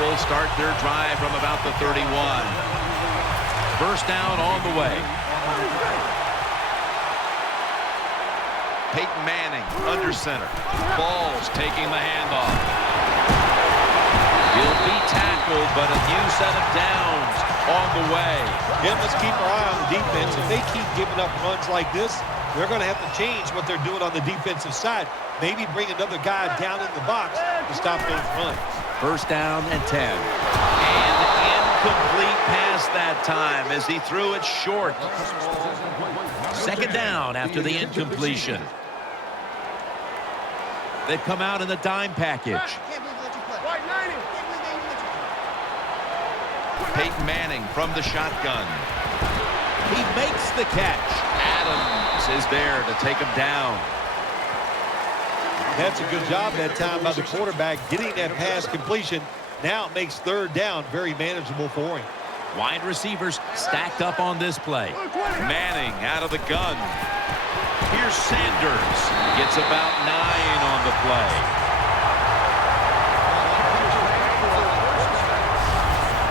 will start their drive from about the 31. First down on the way. Peyton Manning under center. Ball's taking the handoff. He'll be tackled, but a new set of downs on the way. Yeah, let's keep our eye on the defense. If they keep giving up runs like this, they're going to have to change what they're doing on the defensive side. Maybe bring another guy down in the box to stop those runs. First down and 10. And incomplete pass that time as he threw it short. Second down after the incompletion. They've come out in the dime package. Peyton Manning from the shotgun. He makes the catch. Adams is there to take him down. That's a good job that time by the quarterback getting that pass completion. Now it makes third down very manageable for him. Wide receivers stacked up on this play. Manning out of the gun. Here's Sanders. Gets about 9 on the play.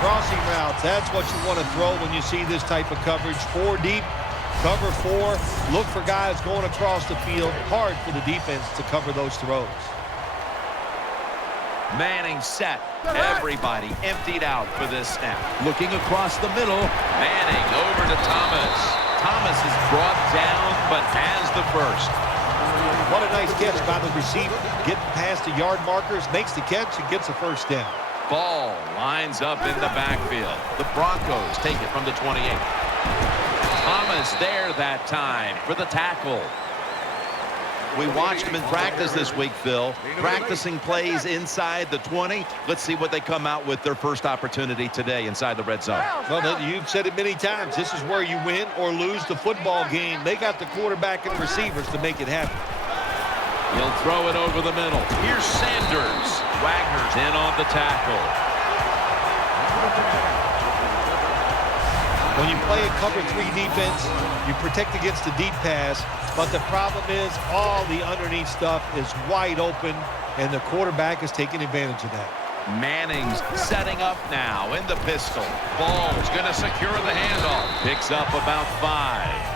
Crossing routes, that's what you want to throw when you see this type of coverage. 4 deep, cover 4. Look for guys going across the field. Hard for the defense to cover those throws. Manning set. Everybody emptied out for this snap. Looking across the middle. Manning over to Thomas. Thomas is brought down, but has the first. What a nice catch by the receiver. Getting past the yard markers, makes the catch, and gets a first down. Ball lines up in the backfield. The Broncos take it from the 28. Thomas there that time for the tackle. We watched him in practice this week, Phil, practicing plays inside the 20. Let's see what they come out with their first opportunity today inside the red zone. Well, you've said it many times. This is where you win or lose the football game. They got the quarterback and receivers to make it happen. He'll throw it over the middle. Here's Sanders. Wagner's in on the tackle. When you play a cover 3 defense, you protect against the deep pass, but the problem is all the underneath stuff is wide open, and the quarterback is taking advantage of that. Manning's setting up now in the pistol. Ball's going to secure the handoff. Picks up about 5.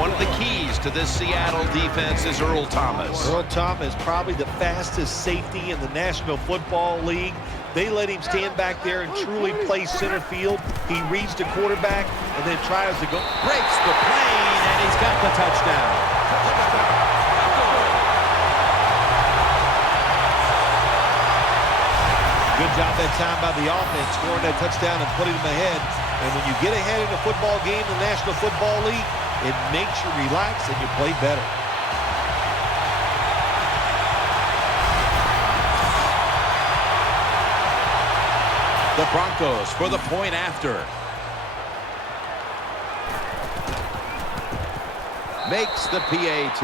One of the keys to this Seattle defense is Earl Thomas. Earl Thomas, probably the fastest safety in the National Football League. They let him stand back there and truly play center field. He reads the quarterback and then tries to go. Breaks the plane, and he's got the touchdown. Good job that time by the offense, scoring that touchdown and putting them ahead. And when you get ahead in a football game in the National Football League, it makes you relax and you play better. The Broncos for the point after. Makes the PAT.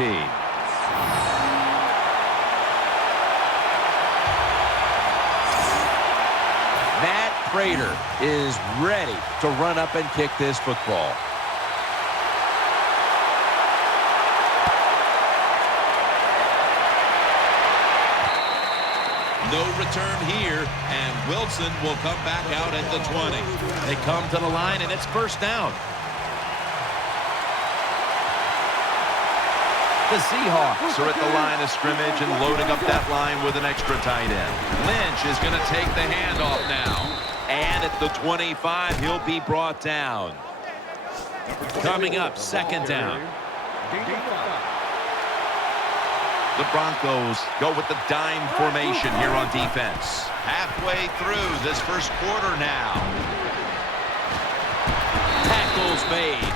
Matt Prater is ready to run up and kick this football. No return here, and Wilson will come back out at the 20. They come to the line, and it's first down. The Seahawks are at the line of scrimmage and loading up that line with an extra tight end. Lynch is going to take the handoff now. And at the 25, he'll be brought down. Coming up, second down. The Broncos go with the dime formation here on defense. Halfway through this first quarter now. Tackles made.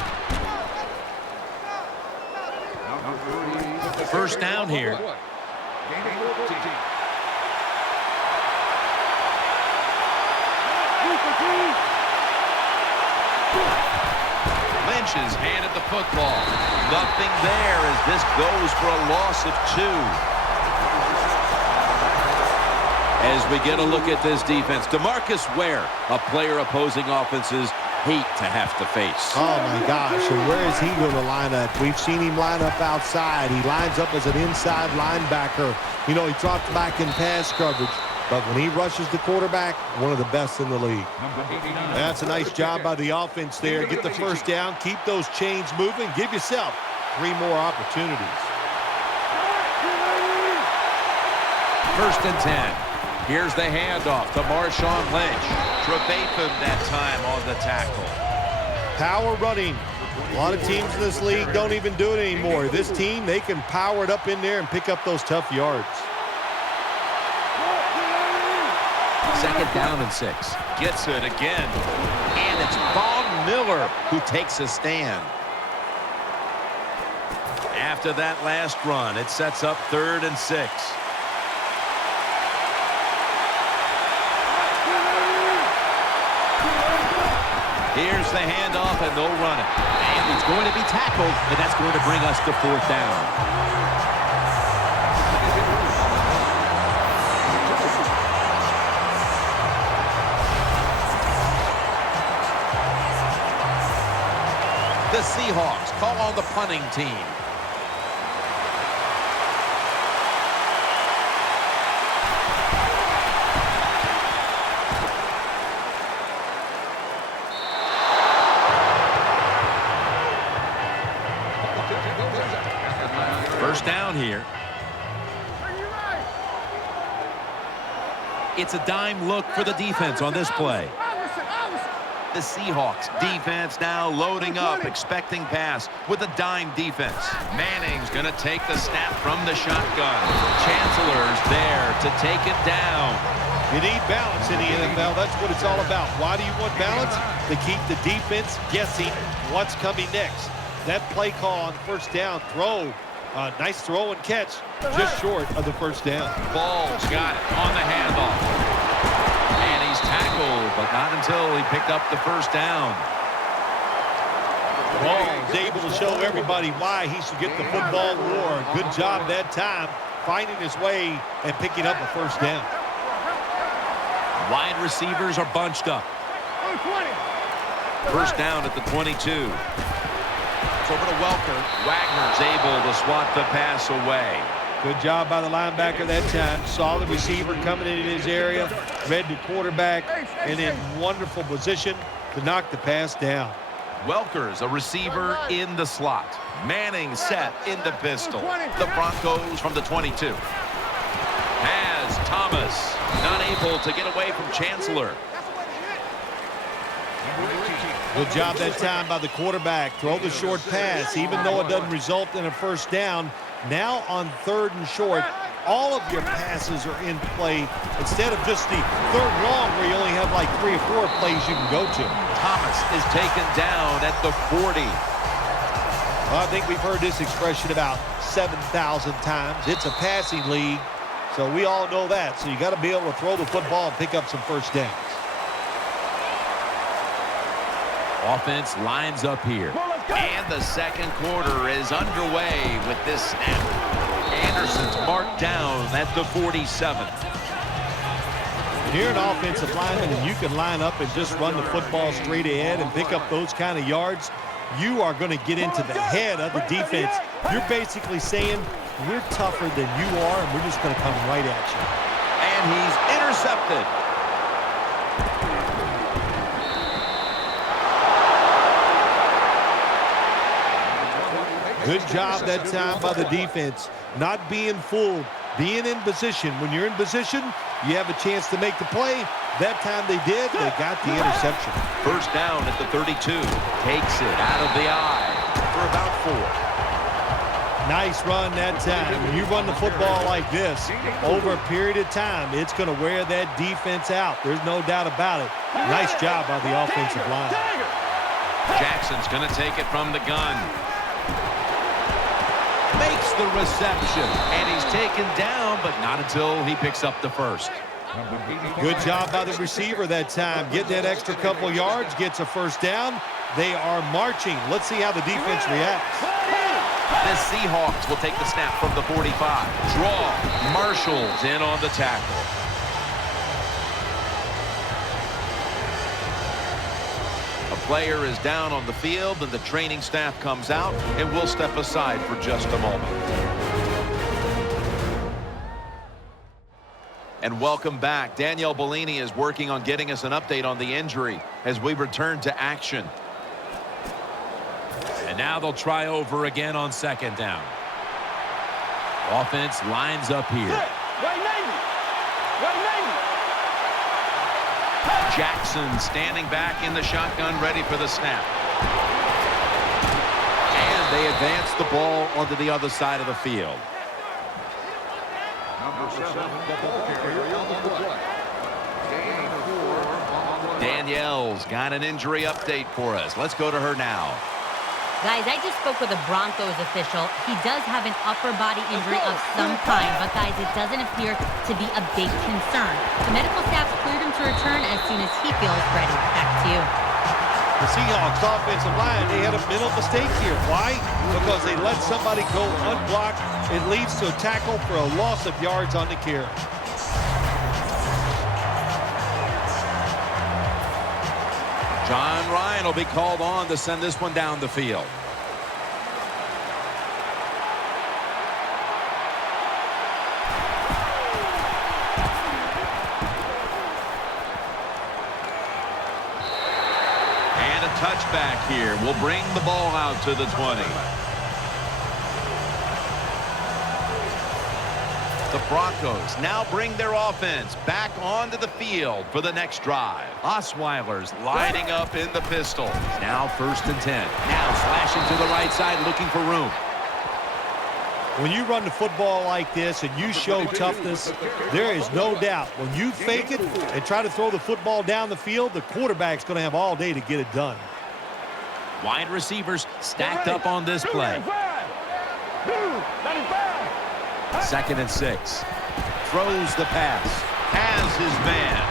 First down here. Lynch has handed the football. Nothing there as this goes for a loss of 2. As we get a look at this defense, DeMarcus Ware, a player opposing offenses hate to have to face. Oh, my gosh. And where is he going to line up? We've seen him line up outside. He lines up as an inside linebacker. You know, he drops back in pass coverage. But when he rushes the quarterback, one of the best in the league. That's a nice job by the offense there. Get the first down. Keep those chains moving. Give yourself 3 more opportunities. 1st and 10. Here's the handoff to Marshawn Lynch. Trevathan that time on the tackle. Power running. A lot of teams in this league don't even do it anymore. This team, they can power it up in there and pick up those tough yards. 2nd down and 6. Gets it again. And it's Von Miller who takes a stand. After that last run, it sets up 3rd and 6. Here's the handoff, and they'll run it. And he's going to be tackled, and that's going to bring us to 4th down. The Seahawks call on the punting team. First down here. It's a dime look for the defense on this play. The Seahawks defense now loading up, expecting pass with a dime defense. Manning's going to take the snap from the shotgun. Chancellor's there to take it down. You need balance in the NFL. That's what it's all about. Why do you want balance? To keep the defense guessing what's coming next. That play call on 1st down throw. Nice throw and catch, just short of the 1st down. Ball's got it on the handoff. And he's tackled, but not until he picked up the 1st down. Ball's able to show everybody why he should get the football war. Good job that time, finding his way and picking up a 1st down. Wide receivers are bunched up. 1st down at the 22. Over to Welker. Wagner's able to swat the pass away. Good job by the linebacker that time. Saw the receiver coming in his area, read the quarterback, and in wonderful position to knock the pass down. Welker's a receiver in the slot. Manning set in the pistol. The Broncos from the 22. Has Thomas. Not able to get away from Chancellor. Good job that time by the quarterback. Throw the short pass, even though it doesn't result in a 1st down. Now on 3rd and short, all of your passes are in play instead of just the 3rd long where you only have like 3 or 4 plays you can go to. Thomas is taken down at the 40. Well, I think we've heard this expression about 7,000 times. It's a passing league, so we all know that. So you got to be able to throw the football and pick up some 1st downs. Offense lines up here. And the 2nd quarter is underway with this snap. Anderson's marked down at the 47. When you're an offensive lineman and you can line up and just run the football straight ahead and pick up those kind of yards, you are going to get into the head of the defense. You're basically saying, we're tougher than you are, and we're just going to come right at you. And he's intercepted. Good job that time by the defense. Not being fooled, being in position. When you're in position, you have a chance to make the play. That time they did. They got the interception. 1st down at the 32. Takes it out of the eye for about 4. Nice run that time. When you run the football like this, over a period of time, it's going to wear that defense out. There's no doubt about it. Nice job by the offensive line. Jackson's going to take it from the gun. Makes the reception, and he's taken down, but not until he picks up the 1st. Good job by the receiver that time. Getting that extra couple yards, gets a 1st down. They are marching. Let's see how the defense reacts. The Seahawks will take the snap from the 45. Draw. Marshall's in on the tackle. A Player is down on the field, and the training staff comes out, and we'll step aside for just a moment. And welcome back. Danielle Bellini is working on getting us an update on the injury as we return to action. And now they'll try over again on second down. Offense lines up here. Jackson standing back in the shotgun, ready for the snap. And they advance the ball onto the other side of the field. Danielle's got an injury update for us. Let's go to her now. Guys, I just spoke with a Broncos official. He does have an upper body injury of some kind, but guys, it doesn't appear to be a big concern. The medical staff cleared him to return as soon as he feels ready. Back to you. The Seahawks offensive line, they had a mental mistake here. Why? Because they let somebody go unblocked. It leads to a tackle for a loss of yards on the carry. John Ryan will be called on to send this one down the field. And a touchback here will bring the ball out to the 20. The Broncos now bring their offense back onto the field for the next drive. Osweiler's lining up in the pistol. Now 1st and 10. Now slashing to the right side, looking for room. When you run the football like this and you show toughness, there is no doubt when you fake it and try to throw the football down the field, the quarterback's going to have all day to get it done. Wide receivers stacked up on this play. 2nd and 6. Throws the pass. Has his man.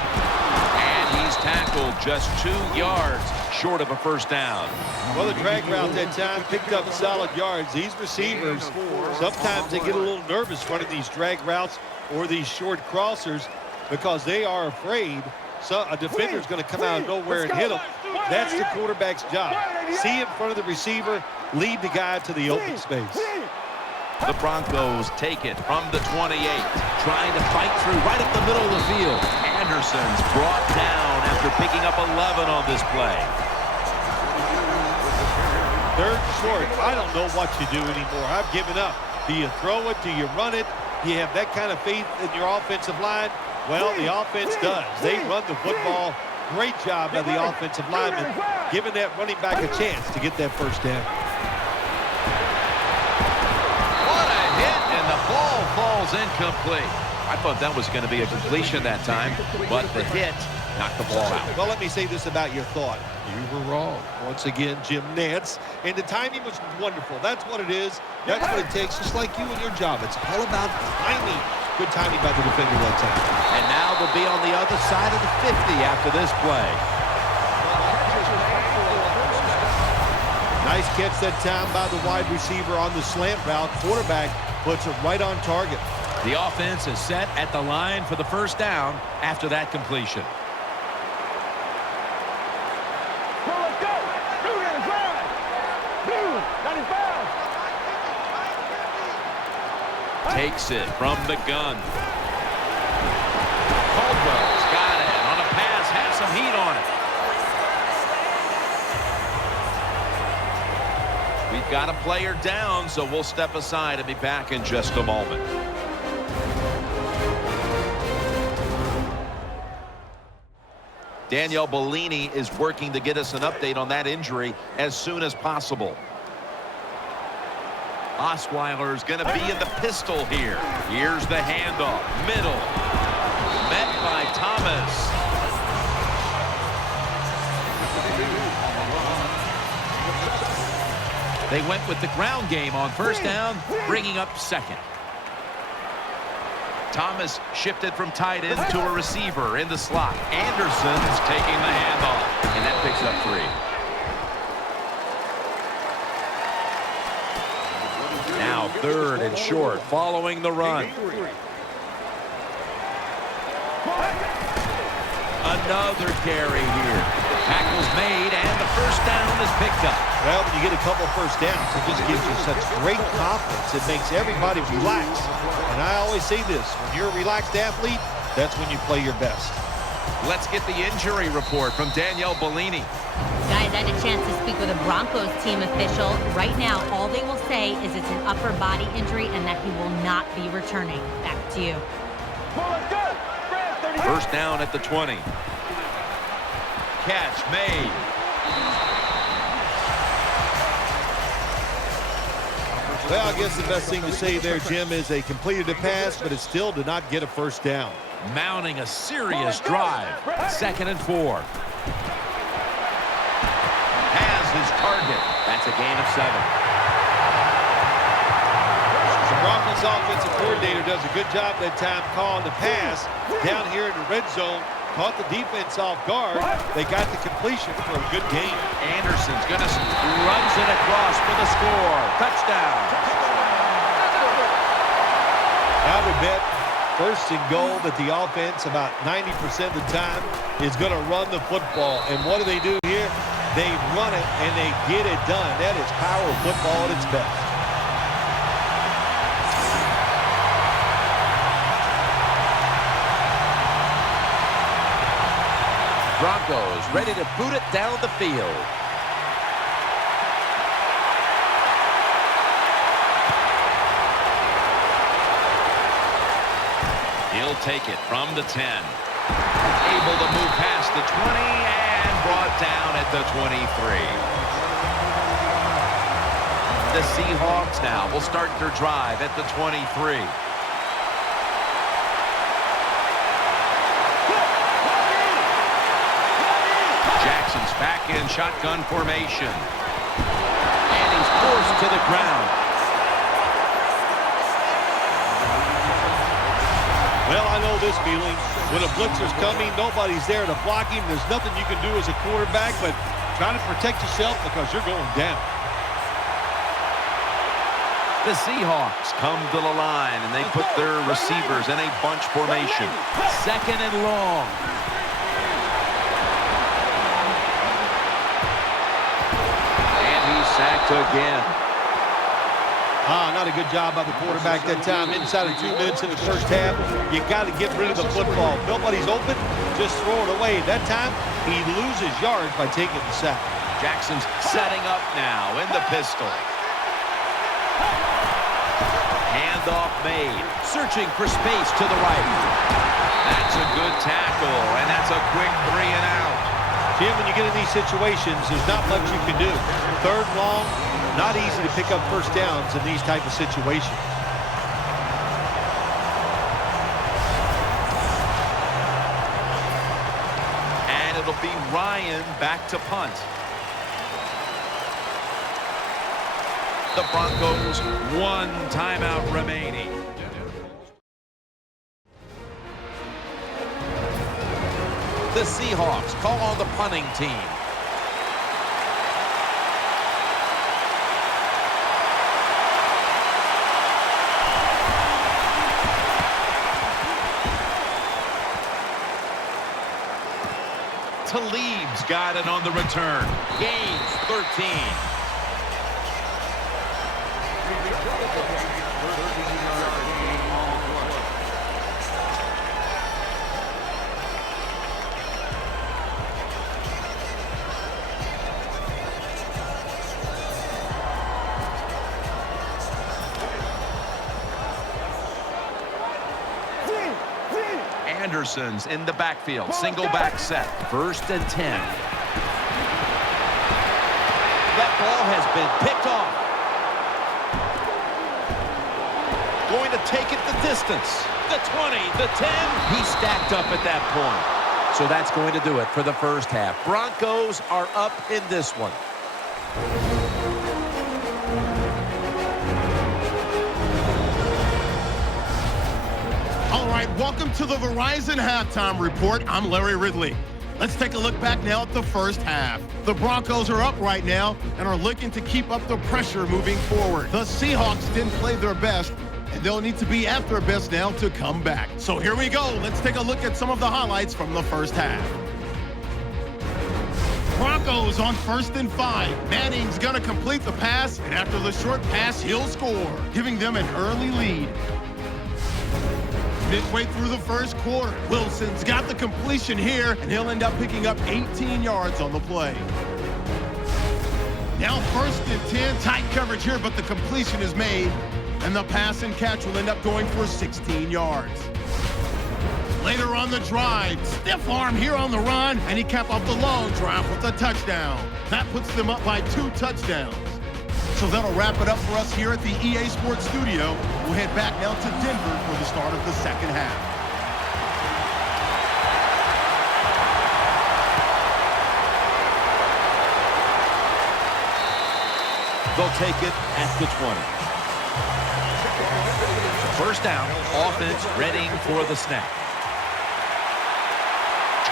And he's tackled just 2 yards short of a first down. Well, the drag route that time picked up solid yards. These receivers, sometimes they get a little nervous running these drag routes or these short crossers because they are afraid a defender's going to come out of nowhere and hit them. That's the quarterback's job. See in front of the receiver, lead the guy to the open space. The Broncos take it from the 28, trying to fight through right up the middle of the field. Anderson's brought down after picking up 11 on this play. 3rd short. I don't know what you do anymore. I've given up. Do you throw it? Do you run it? Do you have that kind of faith in your offensive line? Well, the offense does. They run the football. Great job by the offensive lineman, giving that running back a chance to get that first down. The ball falls incomplete. I thought that was going to be a completion that time, but the hit knocked the ball out. Well, let me say this about your thought. You were wrong. Once again, Jim Nantz. And the timing was wonderful. That's what it is. That's what it takes, just like you and your job. It's all about timing. Good timing by the defender that time. And now they'll be on the other side of the 50 after this play. Nice catch that time by the wide receiver on the slant route. Quarterback puts it right on target. The offense is set at the line for the first down after that completion. Takes it from the gun. Caldwell's got it on a pass, has some heat on it. We've got a player down, so we'll step aside and be back in just a moment. Danielle Bellini is working to get us an update on that injury as soon as possible. Osweiler's going to be in the pistol here. Here's the handoff. Middle. Met by Thomas. They went with the ground game on first down, bringing up 2nd. Thomas shifted from tight end to a receiver in the slot. Anderson's taking the handoff, and that picks up 3. Now 3rd and short following the run. Another carry here. Tackle's made, and the first down is picked up. Well, when you get a couple first downs, it just gives you such great confidence. It makes everybody relax. And I always say this, when you're a relaxed athlete, that's when you play your best. Let's get the injury report from Danielle Bellini. Guys, I had a chance to speak with a Broncos team official. Right now, all they will say is it's an upper body injury and that he will not be returning. Back to you. First down at the 20. Catch made. Well, I guess the best thing to say there, Jim, is they completed a pass, but it still did not get a first down. Mounting a serious drive. 2nd and 4. Has his target. That's a gain of 7. The Broncos offensive coordinator does a good job that time calling the pass down here in the red zone. Caught the defense off guard. They got the completion for a good gain. Anderson's going to runs it across for the score. Touchdown. I would bet first and goal that the offense about 90% of the time is going to run the football. And what do they do here? They run it and they get it done. That is power football at its best. Broncos ready to boot it down the field. He'll take it from the 10. Able to move past the 20 and brought down at the 23. The Seahawks now will start their drive at the 23. Jackson's back in shotgun formation. And he's forced to the ground. Well, I know this feeling. When a blitzer's coming, nobody's there to block him. There's nothing you can do as a quarterback, but try to protect yourself because you're going down. The Seahawks come to the line, and they put their receivers in a bunch formation. 2nd and long. And he's sacked again. Not a good job by the quarterback that time. Inside of 2 minutes in the first half, you got to get rid of the football. Nobody's open, just throw it away. That time, he loses yards by taking the sack. Jackson's setting up now in the pistol. Handoff made. Searching for space to the right. That's a good tackle, and that's a quick 3 and out. Jim, when you get in these situations, there's not much you can do. 3rd long, not easy to pick up first downs in these type of situations. And it'll be Ryan back to punt. The Broncos, 1 timeout remaining. The Seahawks call on the punting team. Talib's got it on the return. Gains 13. Anderson's in the backfield. Single back set. 1st and 10. That ball has been picked off. Going to take it the distance. The 20, the 10. He stacked up at that point. So that's going to do it for the first half. Broncos are up in this one. All right, welcome to the Verizon Halftime Report. I'm Larry Ridley. Let's take a look back now at the first half. The Broncos are up right now and are looking to keep up the pressure moving forward. The Seahawks didn't play their best, and they'll need to be at their best now to come back. So here we go. Let's take a look at some of the highlights from the first half. Broncos on 1st and 5. Manning's going to complete the pass, and after the short pass, he'll score, giving them an early lead. Midway through the first quarter, Wilson's got the completion here, and he'll end up picking up 18 yards on the play. Now 1st and 10, tight coverage here, but the completion is made, and the pass and catch will end up going for 16 yards. Later on the drive, stiff arm here on the run, and he capped off the long drive with a touchdown. That puts them up by 2 touchdowns. So that'll wrap it up for us here at the EA Sports Studio. We'll head back now to Denver for the start of the second half. They'll take it at the 20. First down, offense readying for the snap.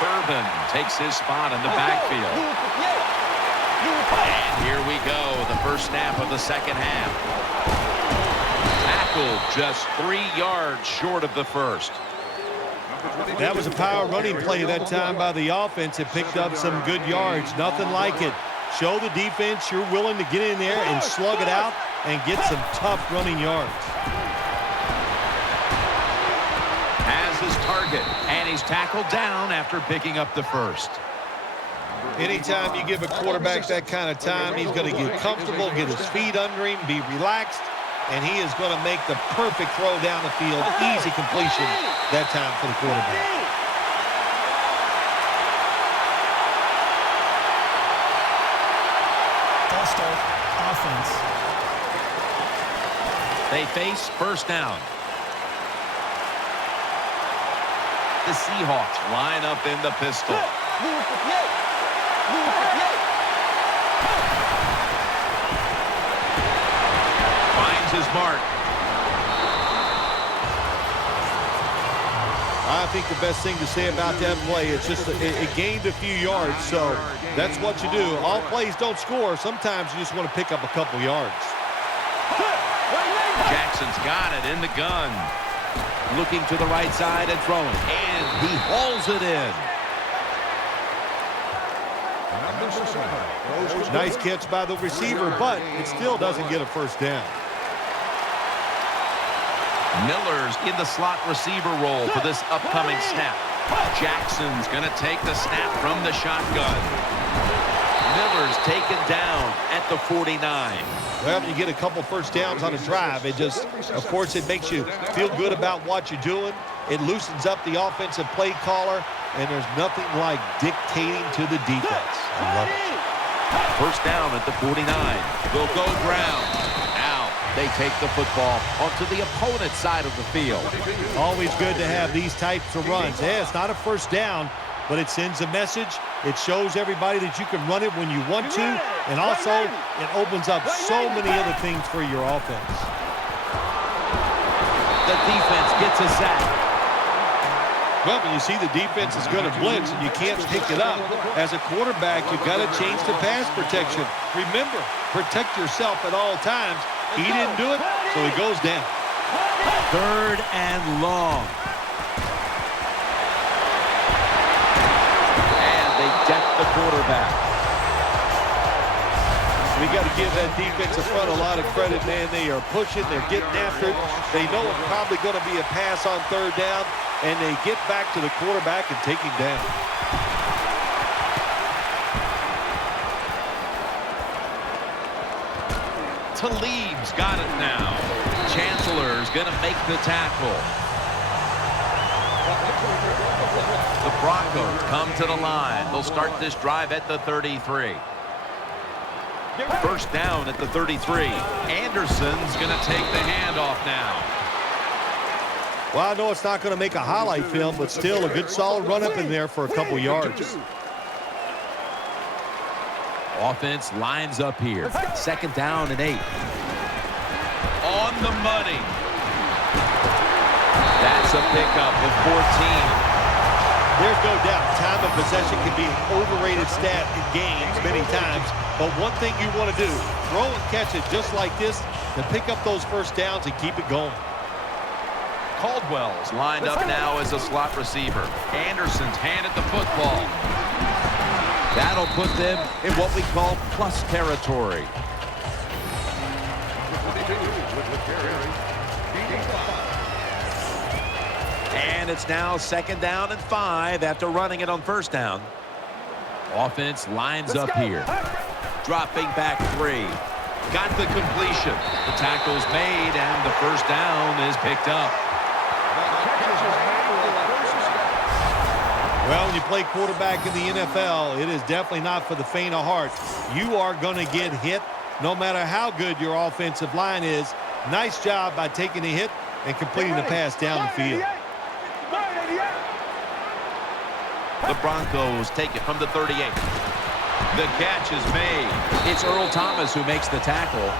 Turbin takes his spot in the backfield. And here we go, the first snap of the second half. Tackled just 3 yards short of the first. That was a power running play that time by the offense. It picked up some good yards. Nothing like it. Show the defense you're willing to get in there and slug it out and get some tough running yards. Has his target, and he's tackled down after picking up the first. Anytime you give a quarterback that kind of time, he's going to get comfortable, get his feet under him, be relaxed, and he is going to make the perfect throw down the field. Easy completion that time for the quarterback. False start, offense. They face first down. The Seahawks line up in the pistol. Finds his mark. I think the best thing to say about that play, it's just it gained a few yards, so that's what you do. All plays don't score. Sometimes you just want to pick up a couple yards. Jackson's got it in the gun. Looking to the right side and throwing. And he hauls it in. Nice catch by the receiver, but it still doesn't get a first down. Miller's in the slot receiver role for this upcoming snap. Jackson's going to take the snap from the shotgun. Miller's taken down at the 49. Well, you get a couple first downs on a drive. It just, of course, it makes you feel good about what you're doing. It loosens up the offensive play caller, and there's nothing like dictating to the defense. I love it. First down at the 49. They'll go ground. Now they take the football onto the opponent's side of the field. Always good to have these types of runs. Yeah, it's not a first down, but it sends a message. It shows everybody that you can run it when you want to, and also it opens up so many other things for your offense. The defense gets a sack. Well, when you see the defense is going to blitz and you can't pick it up, as a quarterback, you've got to change to pass protection. Remember, protect yourself at all times. He didn't do it, so he goes down. 3rd and long. And they deck the quarterback. We got to give that defensive front a lot of credit, man. They are pushing, they're getting after it. They know it's probably going to be a pass on 3rd down, and they get back to the quarterback and take him down. Talib's got it now. Chancellor's going to make the tackle. The Broncos come to the line. They'll start this drive at the 33. First down at the 33. Anderson's going to take the handoff now. Well, I know it's not going to make a highlight film, but still a good solid run up in there for a couple yards. Offense lines up here. 2nd down and 8. On the money. That's a pickup of 14. There's no doubt time of possession can be an overrated stat in games many times, but one thing you want to do, throw and catch it just like this to pick up those first downs and keep it going. Caldwell's lined up now as a slot receiver. Anderson's handed the football. That'll put them in what we call plus territory. And it's now 2nd down and 5 after running it on 1st down. Offense lines up here. Dropping back 3. Got the completion. The tackle's made, and the 1st down is picked up. Well, when you play quarterback in the NFL, it is definitely not for the faint of heart. You are going to get hit no matter how good your offensive line is. Nice job by taking the hit and completing the pass down the field. The Broncos take it from the 38. The catch is made. It's Earl Thomas who makes the tackle.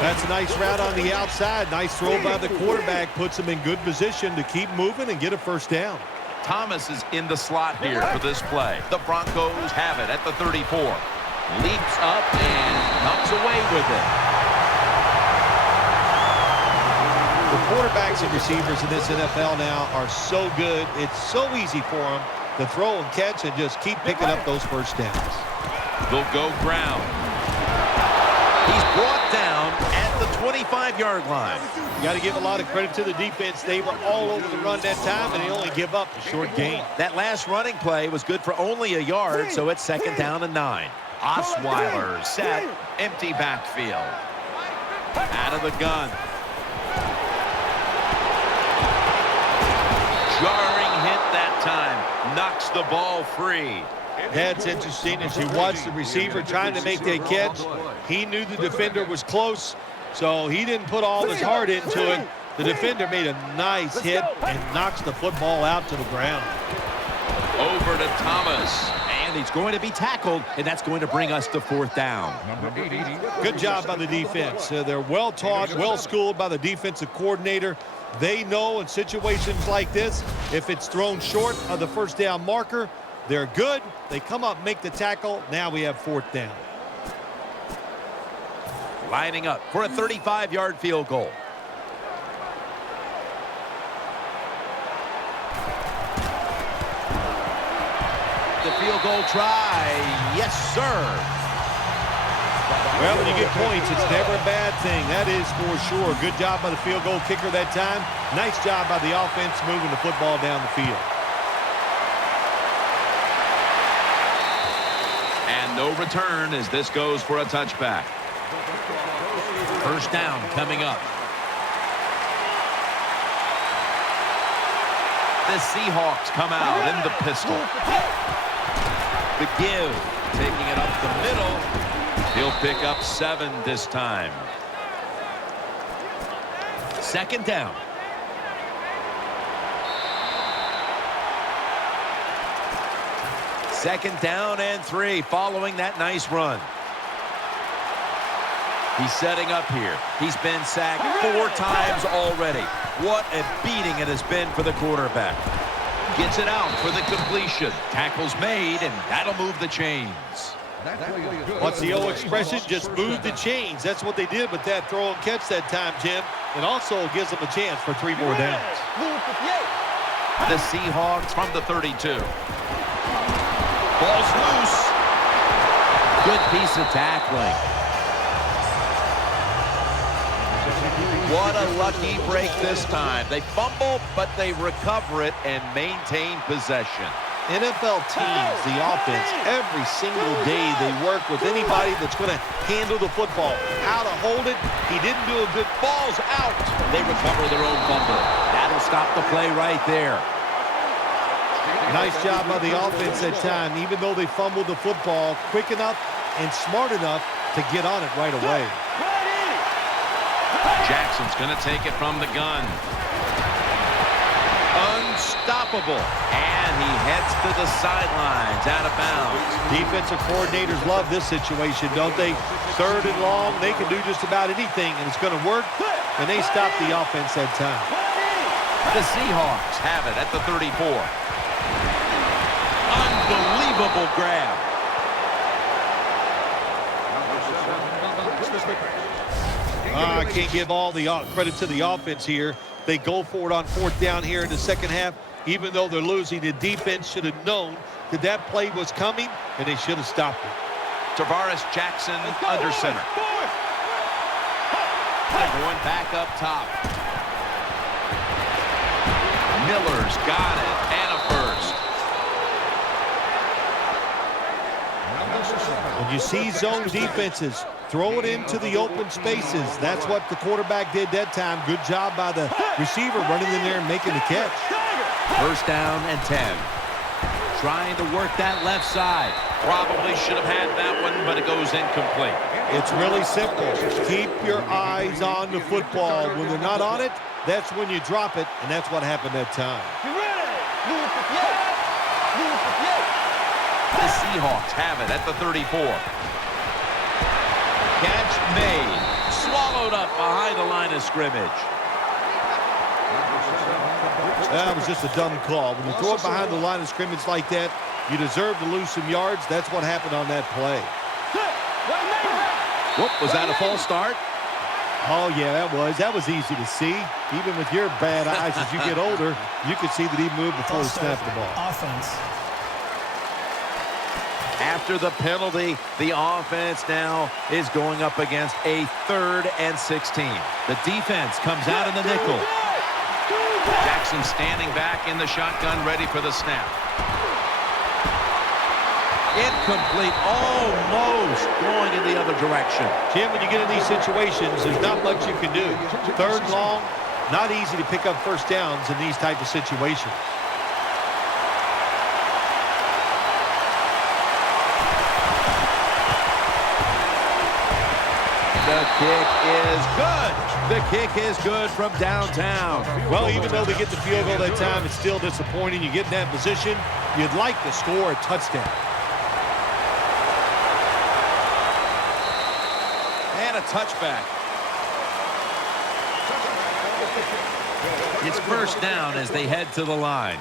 That's a nice route on the outside. Nice throw by the quarterback. Puts him in good position to keep moving and get a 1st down. Thomas is in the slot here for this play. The Broncos have it at the 34. Leaps up and comes away with it. The quarterbacks and receivers in this NFL now are so good. It's so easy for them to throw and catch and just keep picking up those 1st downs. They'll go ground. He's brought down at the 25-yard line. You got to give a lot of credit to the defense. They were all over the run that time, and they only give up a short gain. That last running play was good for only a yard, so it's 2nd down and 9. Osweiler set, empty backfield. Out of the gun. Jarring hit that time. Knocks the ball free. That's interesting. As you watch the receiver trying to make that catch, he knew the defender was close, so he didn't put all his heart into it. The defender made a nice hit and knocks the football out to the ground. Over to Thomas. And he's going to be tackled, and that's going to bring us to 4th down. Good job by the defense. They're well taught, well schooled by the defensive coordinator. They know in situations like this, if it's thrown short of the 1st down marker, they're good. They come up, make the tackle. Now we have 4th down. Lining up for a 35-yard field goal. The field goal try. Yes, sir. Well, when you get points, it's never a bad thing. That is for sure. Good job by the field goal kicker that time. Nice job by the offense moving the football down the field. And no return as this goes for a touchback. 1st down coming up. The Seahawks come out in the pistol. The give, taking it up the middle. He'll pick up 7 this time. 2nd down. Second down and 3 following that nice run. He's setting up here. He's been sacked 4 times already. What a beating it has been for the quarterback. Gets it out for the completion. Tackle's made, and that'll move the chains. What's the old expression? Just move the chains. That's what they did with that throw and catch that time, Jim. It also gives them a chance for 3 more downs. The Seahawks from the 32. Ball's loose. Good piece of tackling. What a lucky break this time. They fumble, but they recover it and maintain possession. NFL teams, the offense, every single day they work with anybody that's going to handle the football. How to hold it, he didn't do a good. Ball's out. They recover their own fumble. That'll stop the play right there. Nice job by the offense that time. Even though they fumbled the football, quick enough and smart enough to get on it right away. Jackson's going to take it from the gun. Unstoppable. And he heads to the sidelines out of bounds. Defensive coordinators love this situation, don't they? 3rd and long, they can do just about anything, and it's going to work. And they stop the offense that time. The Seahawks have it at the 34. Unbelievable grab. I can't give all the credit to the offense here. They go for it on 4th down here in the second half. Even though they're losing, the defense should have known that that play was coming, and they should have stopped it. Tavares Jackson under center. They're going back up top. Miller's got it, and a first. When you see zone defenses, throw it into the open spaces. That's what the quarterback did that time. Good job by the receiver running in there and making the catch. First down and 10. Trying to work that left side. Probably should have had that one, but it goes incomplete. It's really simple. Keep your eyes on the football. When they're not on it, that's when you drop it, and that's what happened that time. The Seahawks have it at the 34. Catch made. Swallowed up behind the line of scrimmage. That was just a dumb call. When you throw it behind the line of scrimmage like that, you deserve to lose some yards. That's what happened on that play. Whoop, was that a false start? Oh, yeah, that was easy to see. Even with your bad eyes as you get older, you could see that he moved before he snapped the ball. Offense. After the penalty, the offense now is going up against a 3rd and 16. The defense comes out in the nickel. Jackson standing back in the shotgun, ready for the snap. Incomplete, almost going in the other direction. Jim, when you get in these situations, there's not much you can do. 3rd and long, not easy to pick up first downs in these type of situations. The kick is good. The kick is good from downtown. Well, even though they get the field goal that time, it's still disappointing. You get in that position, you'd like to score a touchdown. And a touchback. It's first down as they head to the line.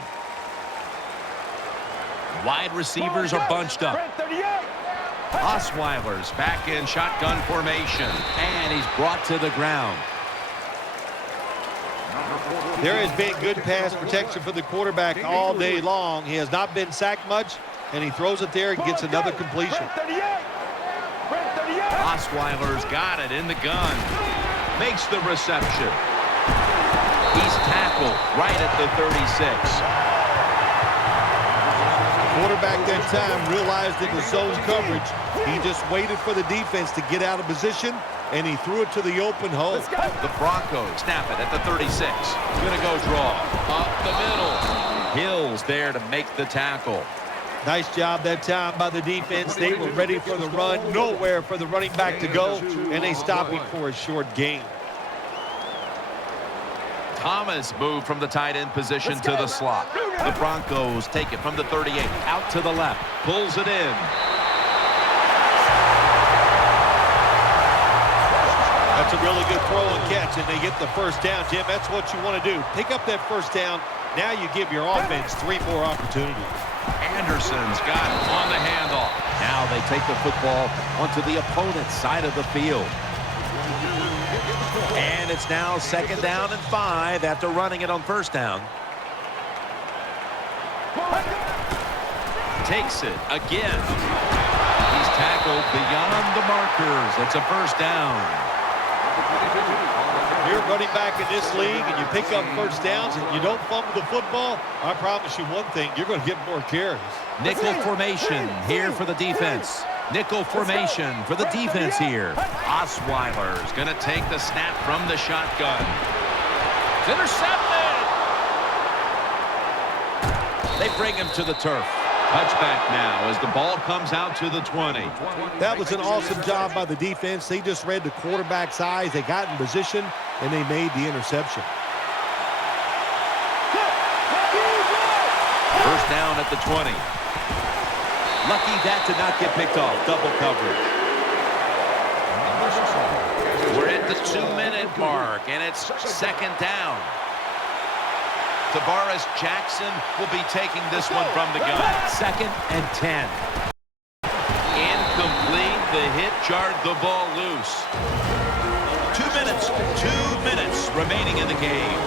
Wide receivers are bunched up. Osweiler's back in shotgun formation, and he's brought to the ground. There has been good pass protection for the quarterback all day long. He has not been sacked much, and he throws it there and gets another completion. Osweiler's got it in the gun. Makes the reception. He's tackled right at the 36. Quarterback that time realized it was zone coverage. He just waited for the defense to get out of position, and he threw it to the open hole. The Broncos snap it at the 36. Gonna go draw. Up the middle. Hill's there to make the tackle. Nice job that time by the defense. They were ready for the run. Nowhere for the running back to go, and they stopped him for a short gain. Thomas moved from the tight end position to the slot. The Broncos take it from the 38. Out to the left. Pulls it in. That's a really good throw and catch, and they get the first down. Jim, that's what you want to do. Pick up that first down. Now you give your offense 3 more opportunities. Anderson's got it on the handoff. Now they take the football onto the opponent's side of the field. And it's now 2nd down and 5 after running it on first down. Takes it again. He's tackled beyond the markers. It's a first down. You're running back in this league and you pick up first downs and you don't fumble the football, I promise you one thing, you're going to get more carries. Nickel formation here for the defense. Nickel formation for the defense here. Osweiler's going to take the snap from the shotgun. It's intercepted. They bring him to the turf. Touchback now as the ball comes out to the 20. That was an awesome job by the defense. They just read the quarterback's eyes. They got in position, and they made the interception. First down at the 20. Lucky that did not get picked off. Double coverage. We're at the 2-minute mark, and it's 2nd down. Tavares Jackson will be taking this one from the gun. 2nd and 10. Incomplete. The hit jarred the ball loose. 2 minutes remaining in the game.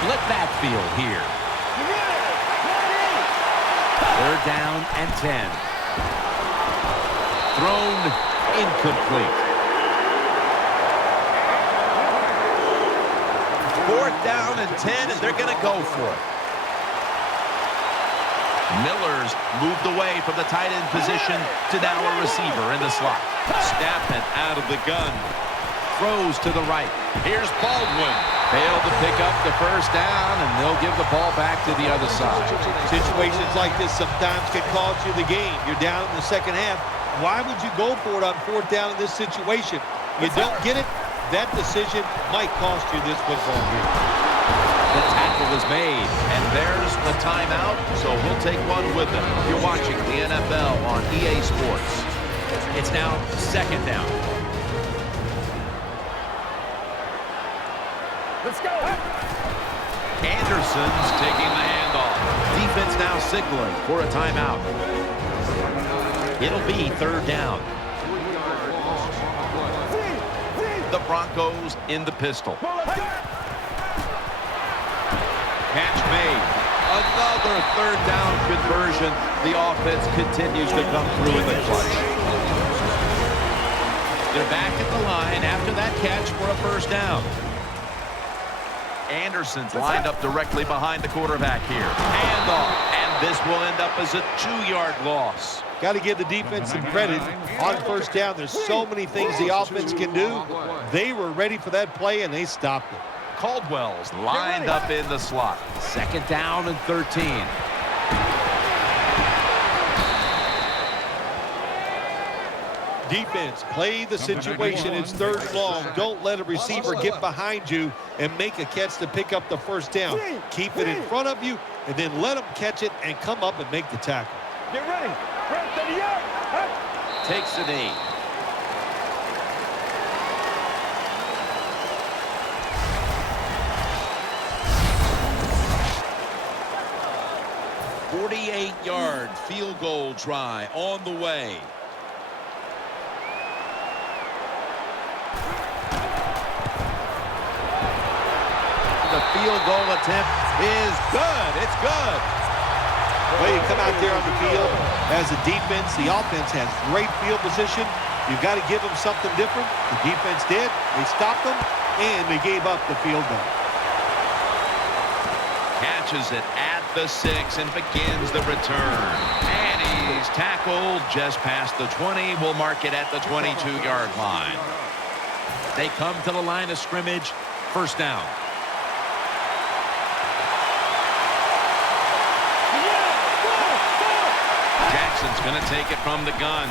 split backfield here. 3rd down and 10. Thrown incomplete. 4th down and 10, and they're going to go for it. Miller's moved away from the tight end position to now a receiver in the slot. Snapping out of the gun. Throws to the right. Here's Baldwin. Failed to pick up the 1st down, and they'll give the ball back to the other side. Situations like this sometimes can cost you the game. You're down in the 2nd half. Why would you go for it on 4th down in this situation? You don't get it, that decision might cost you this football game. The tackle is made, and there's the timeout, so we'll take one with them. You're watching the NFL on EA Sports. It's now 2nd down. Let's go. Anderson's taking the handoff. Defense now signaling for a timeout. It'll be 3rd down. The Broncos in the pistol. Catch made. Another 3rd down conversion. The offense continues to come through in the clutch. They're back at the line after that catch for a 1st down. Anderson's lined up directly behind the quarterback here. Handoff, and this will end up as a 2-yard loss. Got to give the defense some credit on 1st down. There's so many things the offense can do. They were ready for that play, and they stopped it. Caldwell's lined up in the slot. 2nd down and 13. Defense, play the situation. It's 3rd and long. Don't let a receiver get behind you and make a catch to pick up the 1st down. Keep it in front of you, and then let them catch it and come up and make the tackle. Get ready. Takes the knee. "48-yard field goal try on the way." The field goal attempt is good. It's good. Well, you come out there on the field as a defense. The offense has great field position. You've got to give them something different. The defense did. They stopped them, and they gave up the field goal. Catches it at the 6 and begins the return. And he's tackled just past the 20. We'll mark it at the 22-yard line. They come to the line of scrimmage. 1st down. Jackson's going to take it from the gun.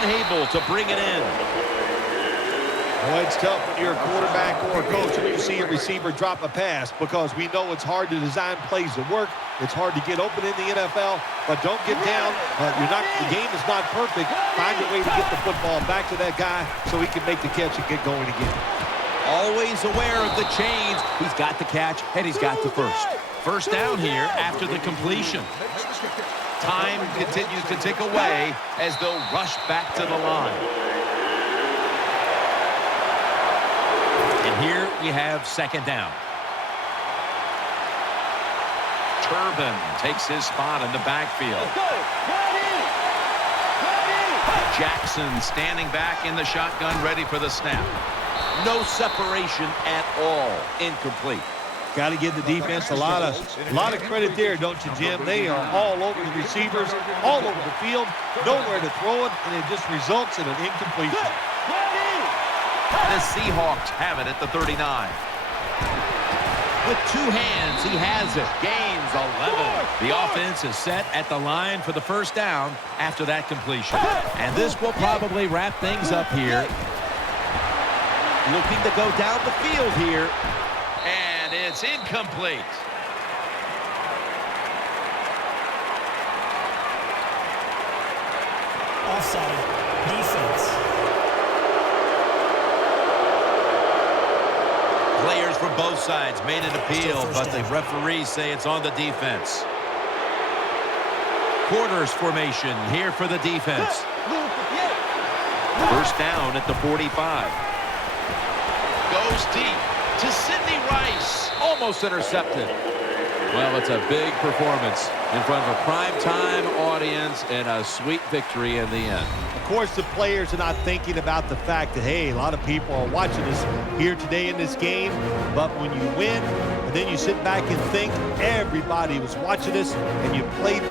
Unable to bring it in. Well, it's tough when you're a quarterback or a coach when you see a receiver drop a pass, because we know it's hard to design plays that work. It's hard to get open in the NFL, but don't get down. The game is not perfect. Find a way to get the football back to that guy so he can make the catch and get going again. Always aware of the chains. He's got the catch, and he's got the 1st down here after the completion. Time continues to tick away as they'll rush back to the line. And here we have 2nd down. Turbin takes his spot in the backfield. Jackson standing back in the shotgun, ready for the snap. No separation at all. Incomplete. Got to give the defense a lot of credit there, don't you, Jim? They are all over the receivers, all over the field, nowhere to throw it, and it just results in an incompletion. The Seahawks have it at the 39. With 2 hands, he has it. Gains 11. The offense is set at the line for the 1st down after that completion. And this will probably wrap things up here. Looking to go down the field here. And it's incomplete. Offside. Defense. Players from both sides made an appeal, but the referees say it's on the defense. Quarters formation here for the defense. 1st down at the 45. Goes deep. to Sidney Rice. Almost intercepted. Well, it's a big performance in front of a primetime audience and a sweet victory in the end. Of course, the players are not thinking about the fact that, hey, a lot of people are watching us here today in this game. But when you win, and then you sit back and think everybody was watching us, and you played